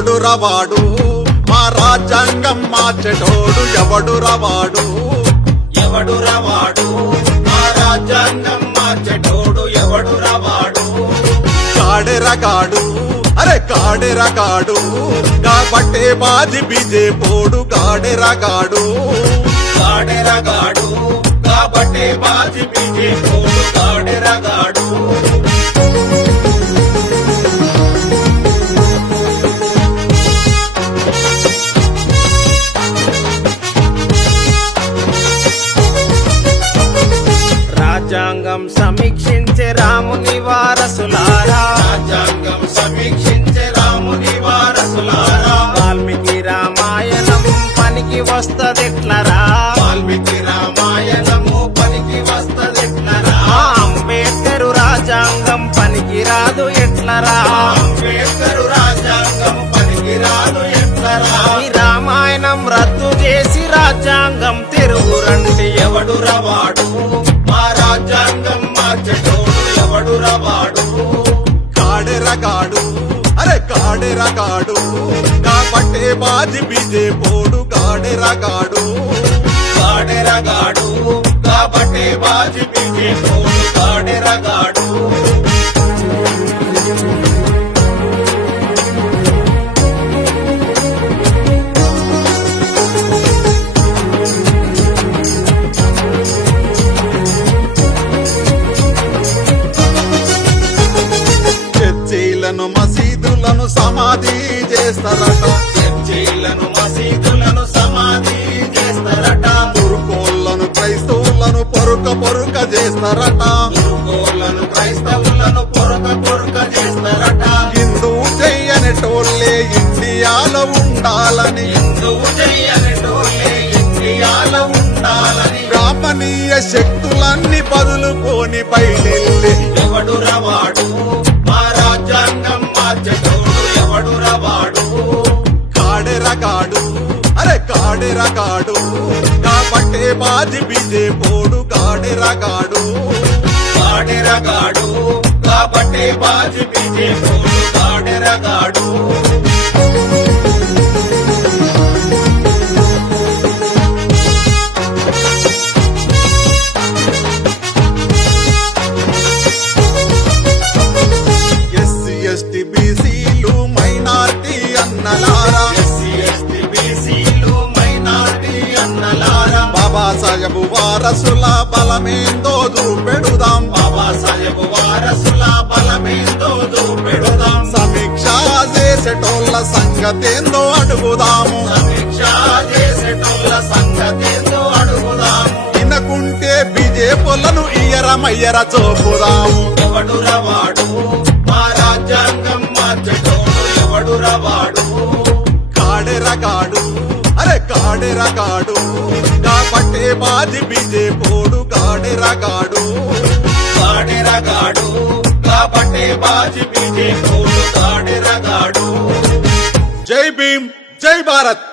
ఎవడు రవాడు మా రాజ్యాంగం మార్చెటోడు ఎవడు రవాడు ఎవడు రవాడు మా రాజ్యాంగం మార్చెటోడు ఎవడు రవాడు కాడెరగాడు అరే కాడెరగాడు కాబట్టే బాజి బిజే పోడు కాడెరగాడు కాడెరగాడు కాబట్టే బాజి బిజే పోడు కాడెరగాడు రాజ్యాంగం సమీక్షించే రాముని వారసులారా రాజ్యాంగం సమీక్షించే రాముని వారసులారా వాల్మీకి రామాయణం పనికి వస్తదెట్లరా వాల్మీకి రామాయణము పనికి వస్తదెట్లరా అంబేద్కర్ రాజ్యాంగం పనికి రాదు ఎట్లరా అంబేద్కర్ రాజ్యాంగం పనికి రాదు ఎట్లరా ఈ రామాయణం రద్దు చేసి రాజ్యాంగం తిరుగురండి ఎవడు రవాడు మా రాజ్యాంగం మార్చెటోడు ఎవడు రవాడు కాడెరగాడు అరే కాడెరగాడు కాబట్టే బాజి బిజే పోడు కాడెరగాడు కాడెరగాడు కాబట్టే బాజి బిజే పోడు కాడెరగాడు చర్చిలను మసీదులను సమాధి చేస్తారట చర్చిలను మసీదులను సమాధి చేస్తారట తురుకోళ్లను క్రైస్తవులను పొరుక చేస్తారట తురుకోళ్లను క్రైస్తవులను పొరక చేస్తారట హిందూ చెయ్యనటోళ్ళే ఇండియాలో ఉండాలని హిందువు చెయ్యనిటోళ్ళే ఇండియాలో ఉండాలని బ్రాహ్మణీయ శక్తులన్నీ బదులుకొని బయలెళ్ళి ఎవడు రవాడు మా రాజ్యాంగం మార్చెటోడు ఎవడు రవాడు కాడెరగాడు అరే కాడెరగాడు కాబట్టే బాజి బిజే పోడు కాడెరగాడు కాడెరగాడు కాబట్టే బాజి బిజే పోడు కాడెరగాడు ఎస్సీ ఎస్టీ బీసీలు మైనార్టీ అన్నలారా ఎస్సీ ఎస్టీ బీసీలు మైనారిటీ అన్నలారా బాబాసాహెబ్ వారసుల బలమేందో చూపెడుదాం బాబాసాహెబ్ వారసుల బలమేందో చూపెడుదాం సమీక్ష చేసేటోళ్ళ సంగతేందో అడుగుదాము సమీక్ష చేసేటోళ్ళ సంగతేందో అడుగుదాము వినకుంటే బిజేపులను ఇయరమయ్యర చూపుదాము ఎవడు రవాడు మా రాజ్యాంగం మార్చెటోడు ఎవడు రవాడు కాడెరగాడు అరే కాడెరగాడు కాబట్టే బాజి బిజే పోడు కాడెరగాడు కాడెరగాడు కాబట్టే బాజి బిజే పోడు కాడెరగాడు జై భీమ్ జై భారత్